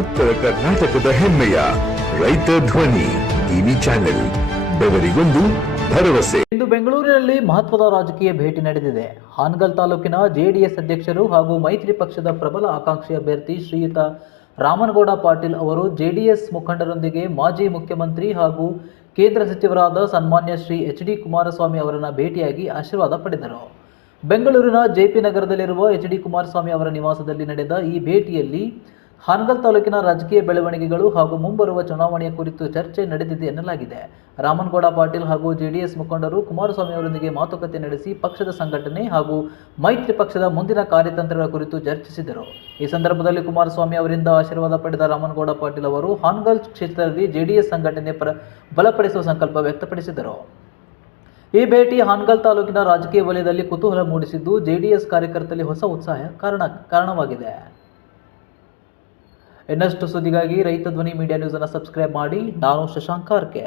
ಉತ್ತರ ಕರ್ನಾಟಕದ ಹೆಮ್ಮೆಯ ರೈತ ಧ್ವನಿ ಟಿವಿ ಚಾನೆಲ್, ಬೆವರಿಗೊಂದು ಭರವಸೆ. ಇಂದು ಬೆಂಗಳೂರಿನಲ್ಲಿ ಮಹತ್ವದ ರಾಜಕೀಯ ಭೇಟಿ ನಡೆದಿದೆ. ಹಾನಗಲ್ ತಾಲೂಕಿನ ಜೆಡಿಎಸ್ ಅಧ್ಯಕ್ಷರು ಹಾಗೂ ಮೈತ್ರಿ ಪಕ್ಷದ ಪ್ರಬಲ ಆಕಾಂಕ್ಷಿ ಅಭ್ಯರ್ಥಿ ಶ್ರೀಯುತ ರಾಮನಗೌಡ ಪಾಟೀಲ್ ಅವರು ಜೆಡಿಎಸ್ ಮುಖಂಡರೊಂದಿಗೆ ಮಾಜಿ ಮುಖ್ಯಮಂತ್ರಿ ಹಾಗೂ ಕೇಂದ್ರ ಸಚಿವರಾದ ಸನ್ಮಾನ್ಯ ಶ್ರೀ ಎಚ್.ಡಿ. ಕುಮಾರಸ್ವಾಮಿ ಅವರನ್ನು ಭೇಟಿಯಾಗಿ ಆಶೀರ್ವಾದ ಪಡೆದರು. ಬೆಂಗಳೂರಿನ ಜೆಪಿ ನಗರದಲ್ಲಿರುವ ಎಚ್.ಡಿ. ಕುಮಾರಸ್ವಾಮಿ ಅವರ ನಿವಾಸದಲ್ಲಿ ನಡೆದ ಈ ಭೇಟಿಯಲ್ಲಿ ಹಾನಗಲ್ ತಾಲೂಕಿನ ರಾಜಕೀಯ ಬೆಳವಣಿಗೆಗಳು ಹಾಗೂ ಮುಂಬರುವ ಚುನಾವಣೆಯ ಕುರಿತು ಚರ್ಚೆ ನಡೆದಿದೆ ಎನ್ನಲಾಗಿದೆ. ರಾಮನಗೌಡ ಪಾಟೀಲ್ ಹಾಗೂ ಜೆಡಿಎಸ್ ಮುಖಂಡರು ಕುಮಾರಸ್ವಾಮಿ ಅವರೊಂದಿಗೆ ಮಾತುಕತೆ ನಡೆಸಿ ಪಕ್ಷದ ಸಂಘಟನೆ ಹಾಗೂ ಮೈತ್ರಿ ಪಕ್ಷದ ಮುಂದಿನ ಕಾರ್ಯತಂತ್ರಗಳ ಕುರಿತು ಚರ್ಚಿಸಿದರು. ಈ ಸಂದರ್ಭದಲ್ಲಿ ಕುಮಾರಸ್ವಾಮಿ ಅವರಿಂದ ಆಶೀರ್ವಾದ ಪಡೆದ ರಾಮನಗೌಡ ಪಾಟೀಲ್ ಅವರು ಹಾನಗಲ್ ಕ್ಷೇತ್ರದಲ್ಲಿ ಜೆಡಿಎಸ್ ಸಂಘಟನೆ ಬಲಪಡಿಸುವ ಸಂಕಲ್ಪ ವ್ಯಕ್ತಪಡಿಸಿದರು. ಈ ಭೇಟಿ ಹಾನಗಲ್ ತಾಲೂಕಿನ ರಾಜಕೀಯ ವಲಯದಲ್ಲಿ ಕುತೂಹಲ ಮೂಡಿಸಿದ್ದು, ಜೆಡಿಎಸ್ ಕಾರ್ಯಕರ್ತರಲ್ಲಿ ಹೊಸ ಉತ್ಸಾಹ ಕಾರಣವಾಗಿದೆ. ಇನ್ನಷ್ಟು ಸುದ್ದಿಗಾಗಿ ರೈತ ಧ್ವನಿ ಮೀಡಿಯಾ ನ್ಯೂಸ್ ಅನ್ನು ಸಬ್ಸ್ಕ್ರೈಬ್ ಮಾಡಿ. ನಾನು ಶಶಾಂಕ್ ಕಾರ್ಕೆ.